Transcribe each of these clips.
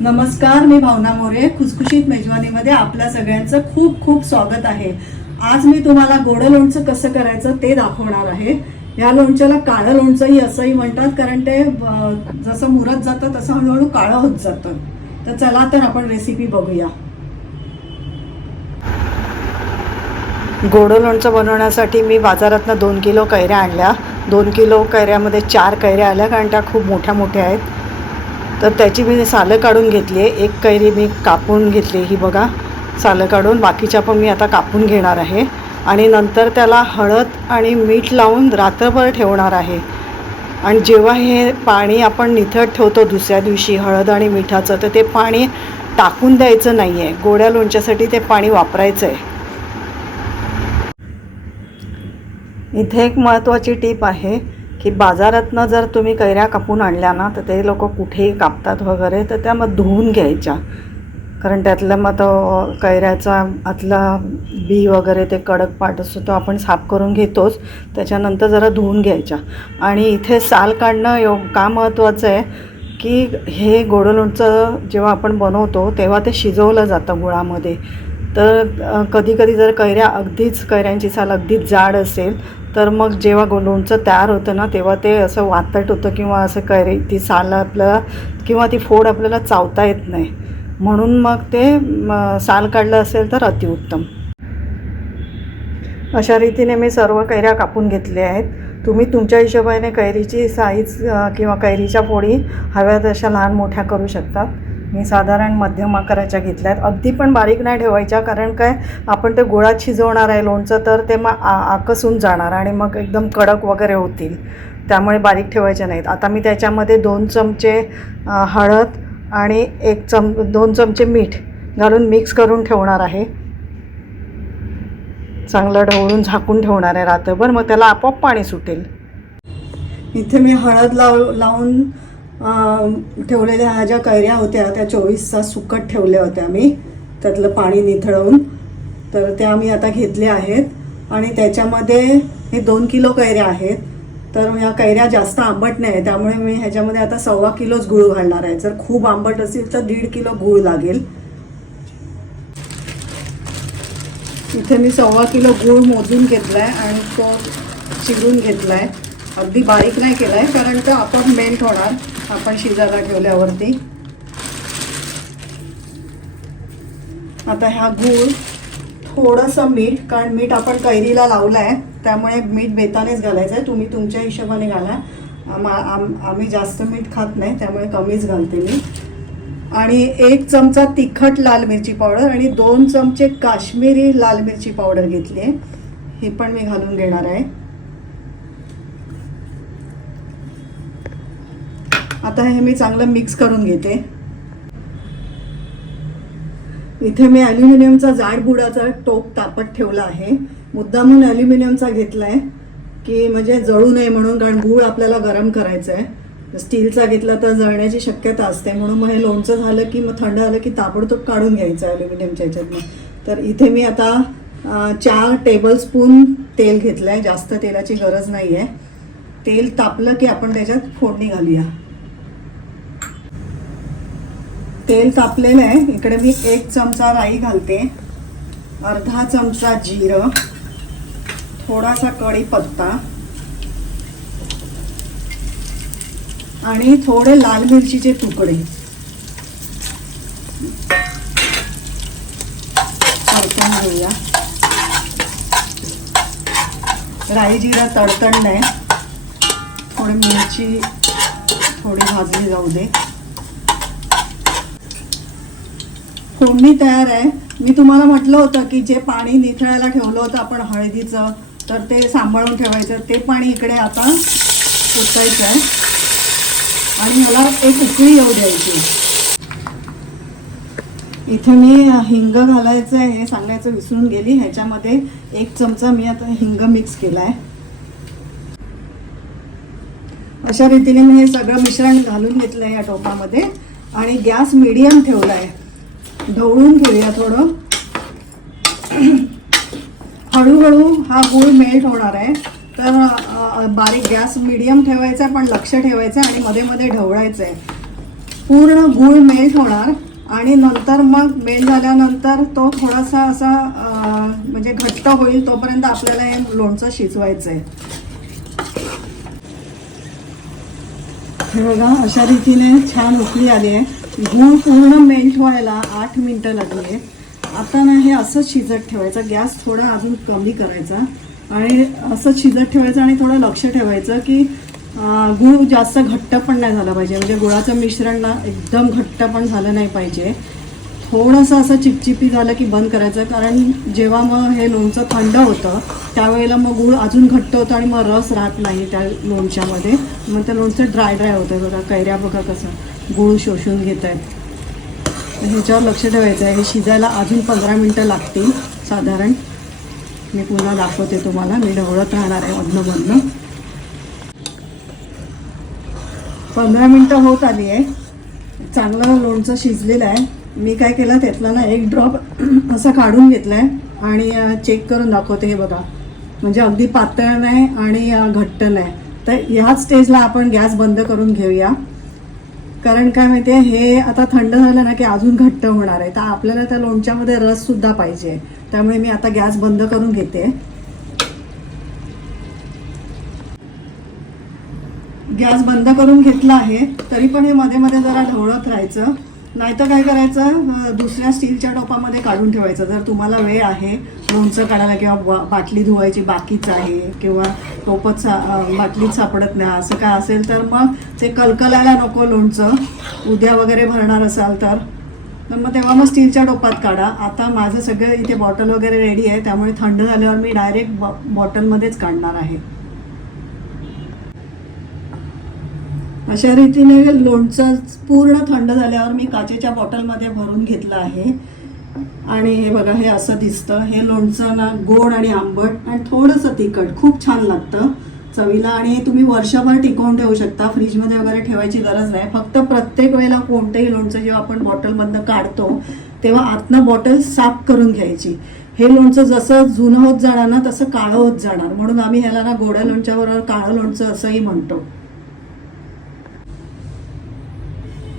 नमस्कार, मी भावना मोरे. खुसखुशीत मेजवानीमध्ये आपल्या सगळ्यांचं खूप खूप स्वागत आहे. आज मी तुम्हाला गोड लोणचं कसं करायचं ते दाखवणार आहे. या लोणच्याला काळं लोणचंही असंही म्हणतात, कारण ते जसं मुरत जातं तसं हळूहळू काळं होत जातं. तर चला तर आपण रेसिपी बघूया. गोड लोणचं बनवण्यासाठी मी बाजारातनं 2 किलो कैऱ्या आणल्या. 2 किलो कैऱ्यामध्ये 4 कैऱ्या आल्या, कारण त्या खूप मोठ्या मोठ्या आहेत. तर त्याची मी सालं काढून घेतली आहे. एक कैरी मी कापून घेतली, ही बघा सालं काढून. बाकीच्या पण मी आता कापून घेणार आहे आणि नंतर त्याला हळद आणि मीठ लावून रात्रभर ठेवणार आहे. आणि जेव्हा हे पाणी आपण निथळ ठेवतो दुसऱ्या दिवशी हळद आणि मिठाचं, तर ते पाणी टाकून द्यायचं नाही आहे. गोड्या लोणच्यासाठी ते पाणी वापरायचं आहे. इथे एक महत्त्वाची टीप आहे की बाजारातनं जर तुम्ही कैऱ्या कापून आणल्या ना, तर ते लोक कुठेही कापतात वगैरे, तर त्या मग धुवून घ्यायच्या. कारण त्यातलं मग तो कैऱ्याचा आतला बी वगैरे ते कडक पाट असतो तो आपण साफ करून घेतोच, त्याच्यानंतर जरा धुवून घ्यायच्या. आणि इथे साल काढणं का महत्त्वाचं आहे की हे गोड लोणचं जेव्हा आपण बनवतो तेव्हा ते शिजवलं जातं गुळामध्ये. तर कधीकधी जर कैऱ्यांची साल अगदीच जाड असेल, तर मग जेव्हा लोणचं तयार होतं ना, तेव्हा ते असं वातट होतं किंवा असं ती साल आपल्याला किंवा ती फोड आपल्याला चावता येत नाही. म्हणून मग ते साल काढलं असेल तर अतिउत्तम. अशा रीतीने मी सर्व कैऱ्या कापून घेतल्या आहेत. तुम्ही तुमच्या हिशोबाने कैरीची साईज किंवा कैरीच्या फोडी हव्या तशा लहान मोठ्या करू शकतात. मी साधारण मध्यम आकाराच्या घेतल्या आहेत. अगदी पण बारीक नाही ठेवायच्या, कारण काय आपण ते गुळात शिजवणार आहे लोणचं, तर ते मग आकसून जाणार आणि मग एकदम कडक वगैरे होतील. त्यामुळे बारीक ठेवायच्या नाहीत. आता मी त्याच्यामध्ये 2 चमचे हळद आणि 2 चमचे मीठ घालून मिक्स करून ठेवणार आहे. चांगलं ढवळून झाकून ठेवणार आहे रात्रभर, मग त्याला आपोआप पाणी सुटेल. इथे मी हळद लावून ठेवलेल्या ह्या ज्या कैऱ्या होत्या त्या 24 तास सुकट ठेवल्या होत्या मी, त्यातलं पाणी निथळवून. तर त्या मी आता घेतल्या आहेत आणि त्याच्यामध्ये हे 2 किलो कैऱ्या आहेत. तर ह्या कैऱ्या जास्त आंबट नाही, त्यामुळे मी ह्याच्यामध्ये आता 1.25 किलोच गूळ घालणार आहे. जर खूप आंबट असेल तर 1.5 किलो गूळ लागेल. इथे मी 1.25 किलो गूळ मोजून घेतला आहे आणि तो चिरून घेतला आहे. अगदी बारीक नाही केला आहे, कारण तो आपोआप मेल्ट होणार आपण शिजायला ठेवल्यावरती. आता ह्या गूळ, थोडंसं मीठ, कारण मीठ आपण कैरीला लावलं आहे त्यामुळे मीठ बेतानेच घालायचं आहे. तुम्ही तुमच्या हिशोबाने घाला. आम्ही जास्त मीठ खात नाही त्यामुळे कमीच घालते मी. आणि 1 चमचा तिखट लाल मिरची पावडर आणि 2 चमचे काश्मीरी लाल मिरची पावडर घेतली आहे, ही पण मी घालून घेणार आहे. आता हे मी चांगलं मिक्स करून घेते. इथे मी ॲल्युमिनियमचा जाड बुडाचा टोप तापत ठेवला आहे. मुद्दामून ॲल्युमिनियमचा घेतला आहे की म्हणजे जळू नये म्हणून, कारण गूळ आपल्याला गरम करायचं आहे. स्टीलचा घेतला तर जळण्याची शक्यता असते, म्हणून मग हे लोणचं झालं की मग थंड झालं की ताबडतोब काढून घ्यायचं ॲल्युमिनियमच्या ह्याच्यातनं. तर इथे मी आता 4 टेबलस्पून तेल घेतलं आहे. जास्त तेलाची गरज नाही आहे. तेल तापलं की आपण त्याच्यात फोडणी घालूया. तेल तापलेलं आहे. इकडे मी 1 चमचा राई घालते, अर्धा चमचा जिरं, थोडासा कढीपत्ता आणि थोडे लाल मिरचीचे तुकडे. परतून घेऊया. राई जिरं तडतडलंय, थोडी मिरची थोडी भाजली जाऊ दे. फोडणी तयार आहे. मी तुम्हाला म्हटलं होतं की जे पाणी निथळायला ठेवलं होतं आपण हळदीचं, तर ते सांभाळून ठेवायचं. ते पाणी इकडे आता ओतायचं आहे आणि ह्याला एक उकळी येऊ द्यायची. इथे मी हिंग घालायचं आहे हे सांगायचं विसरून गेली. ह्याच्यामध्ये 1 चमचा मी आता हिंग मिक्स केला आहे. अशा रीतीने मी हे सगळं मिश्रण घालून घेतलं आहे या टोपामध्ये आणि गॅस मीडियम ठेवला आहे. ढवळून घेऊया थोडं. हळूहळू हा गूळ मेल्ट होणार आहे, तर बारीक गॅस मीडियम ठेवायचा, पण लक्ष ठेवायचं आणि मध्ये मध्ये ढवळायचं आहे. पूर्ण गूळ मेल्ट होणार आणि नंतर मग मेल्ट झाल्यानंतर तो थोडासा असा म्हणजे घट्ट होईल तोपर्यंत आपल्याला हे लोणचं शिजवायचं आहे. हे बघा अशा रीतीने छान उकळी आली आहे. गूळ पूर्ण मेल्ट व्हायला 8 मिनटं लागली आहे. आता ना हे असंच शिजत ठेवायचं, गॅस थोडा अजून कमी करायचा आणि असंच शिजत ठेवायचं आणि थोडं लक्ष ठेवायचं की गूळ जास्त घट्ट पण नाही झाला पाहिजे, म्हणजे गुळाचं मिश्रण ना एकदम घट्ट पण झालं नाही पाहिजे. थोडंसं असं चिपचिपी झालं की बंद करायचं, कारण जेव्हा मग हे लोणचं थंड होतं त्यावेळेला मग गूळ अजून घट्ट होतं आणि मग रस राहत नाही त्या लोणच्यामध्ये, मग त्या लोणचं ड्राय होतं. बघा कैऱ्या बघा कसं गूळ शोषून घेत आहेत. ह्याच्यावर लक्ष ठेवायचं आहे. हे शिजायला अजून 15 मिनटं लागतील साधारण. मी पुन्हा दाखवते तुम्हाला, मी ढवळत राहणार आहे मधनं. 15 मिनटं होत आली आहे. चांगलं लोणचं शिजलेलं आहे. मी काय केलं त्यातला ना 1 ड्रॉप असं काढून घेतलं आहे आणि चेक करून दाखवते. हे बघा म्हणजे अगदी पातळ नाही आणि घट्ट नाही. तर ह्याच स्टेजला आपण गॅस बंद करून घेऊया, कारण काय माहिती आहे हे आता थंड झालं ना की अजून घट्ट होणार आहे. तर आपल्याला त्या लोणच्यामध्ये रससुद्धा पाहिजे, त्यामुळे मी आता गॅस बंद करून घेते. गॅस बंद करून घेतला आहे, तरी पण हे मध्ये मध्ये जरा ढवळत राहायचं. नाहीतर काय करायचं, दुसऱ्या स्टीलच्या टोपामध्ये काढून ठेवायचं. जर तुम्हाला वेळ आहे लोणचं काढायला किंवा बाटली धुवायची बाकीच आहे किंवा टोपच बाटलीत सापडत नाही असं काय असेल तर मग ते कलकलायला नको लोणचं, उद्या वगैरे भरणार असाल तर मग तेव्हा मग स्टीलच्या टोपात काढा. आता माझं सगळं इथे बॉटल वगैरे रेडी आहे, त्यामुळे थंड झाल्यावर मी डायरेक्ट बॉटलमध्येच काढणार आहे. अशा रीतीने लोणचं पूर्ण थंड झाल्यावर मी काचेच्या बॉटलमध्ये भरून घेतलं आहे. आणि हे बघा हे असं दिसतं. हे लोणचं ना गोड आणि आंबट आणि थोडंसं तिखट, खूप छान लागतं चवीला. आणि तुम्ही वर्षभर टिकवून ठेवू शकता, फ्रीजमध्ये वगैरे ठेवायची गरज नाही. फक्त प्रत्येक वेळेला कोणतंही लोणचं जेव्हा आपण बॉटलमधनं काढतो तेव्हा आतनं बॉटल साफ करून घ्यायची. हे लोणचं जसं जुनं होत जाणार ना तसं काळं होत जाणार, म्हणून आम्ही ह्याला ना गोड्या लोणच्याबरोबर काळं लोणचं असंही म्हणतो.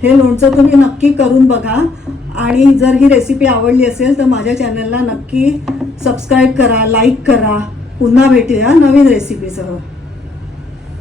हे लोणचं तुम्ही नक्की करून बघा आणि जर ही रेसिपी आवडली असेल तर माझ्या चॅनलला नक्की सबस्क्राईब करा, लाईक करा. पुन्हा भेटूया नवीन रेसिपीसह.